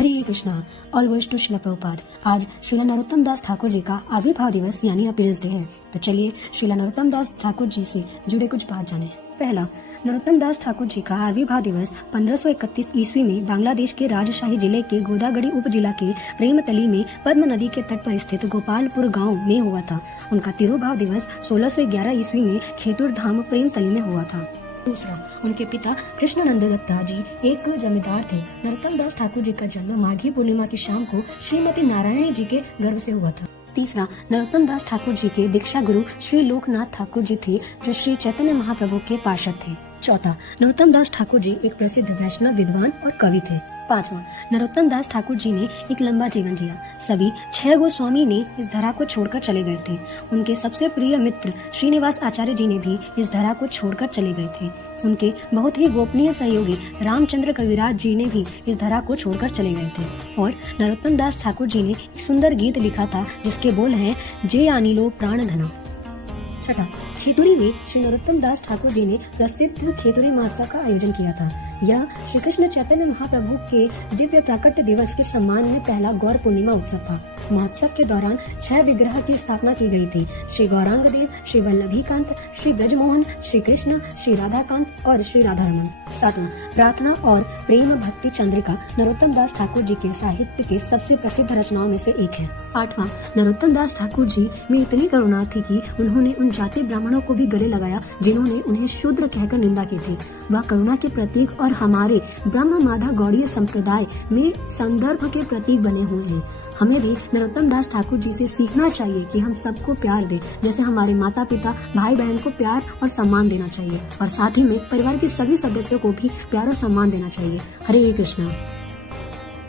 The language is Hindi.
Hare Krishna. All verse to Srila Prabhupada. आज श्रील नरोत्तम दास ठाकुर जी का आविर्भाव दिवस यानी अपीयर्स डे है। तो चलिए श्रील नरोत्तम दास ठाकुर जी से जुड़े कुछ बात जाने। पहला, नरोत्तम दास ठाकुर जी का आविर्भाव दिवस 1531 ईस्वी में बांग्लादेश के राजशाही जिले के गोदावरी उपजिला के प्रेमतली में पद्म नदी के तट पर स्थित गोपालपुर गांव में हुआ था। उनका तिरुभाव दिवस 1611 ईस्वी में खेतुर धाम प्रेमतली में हुआ था। दूसरा, उनके पिता कृष्णानंद दत्ता जी एक जमींदार थे। नरोत्तम दास ठाकुर जी का जन्म माघी पूर्णिमा की शाम को श्रीमती नारायणी जी के गर्भ से हुआ था। तीसरा, नरोत्तम दास ठाकुर जी के दीक्षा गुरु श्री लोकनाथ ठाकुर जी थे, जो श्री चैतन्य महाप्रभु के पार्षद थे। चौथा, नरोत्तम दास ठाकुर जी एक प्रसिद्ध वैष्णव विद्वान और कवि थे। पांचवा, नरोत्तम दास ठाकुर जी ने एक लंबा जीवन जिया। सभी 6 गोस्वामी ने इस धरा को छोड़कर चले गए थे। उनके सबसे प्रिय मित्र श्रीनिवास आचार्य जी ने भी इस धरा को छोड़कर चले गए थे। उनके बहुत ही गोपनीय सहयोगी रामचंद्र कविराज जी ने भी इस धरा को छोड़कर चले गए थे। और नरोत्तम दास ठाकुर जी ने एक सुंदर गीत लिखा था, जिसके बोल हैं, जे आनिलो प्राण धना। छठा, खेतुरी में श्री नरोत्तम दास ठाकुर जी ने प्रसिद्ध खेतुरी महोत्सव का आयोजन किया था। यह श्री कृष्ण चैतन्य महाप्रभु के दिव्य प्राकट्य दिवस के सम्मान में पहला गौर पूर्णिमा उत्सव था। महोत्सव के दौरान 6 विग्रह की स्थापना की गई थी। श्री गौरांग देव, श्री वल्लभीकांत, श्री ब्रजमोहन, श्री कृष्ण, श्री राधाकांत और श्री राधारमन। सातवां, प्रार्थना और प्रेम भक्ति चंद्रिका नरोत्तम दास ठाकुर जी के साहित्य के सबसे प्रसिद्ध रचनाओं में से एक है। आठवां, नरोत्तम दास ठाकुर जी में इतनी करुणा थी कि उन्होंने उन जाति ब्राह्मणों को भी गले लगाया जिन्होंने उन्हें शूद्र कहकर निंदा की थी। वह करुणा के प्रतीक और हमारे ब्रह्म माधा गौड़ीय संप्रदाय में संदर्भ के प्रतीक बने हुए हैं। हमें भी नरोत्तम दास ठाकुर जी से सीखना चाहिए कि हम सबको प्यार दें, जैसे हमारे माता पिता भाई बहन को प्यार और सम्मान देना चाहिए, और साथ ही में परिवार के सभी सदस्यों को भी प्यार और सम्मान देना चाहिए। हरे कृष्णा।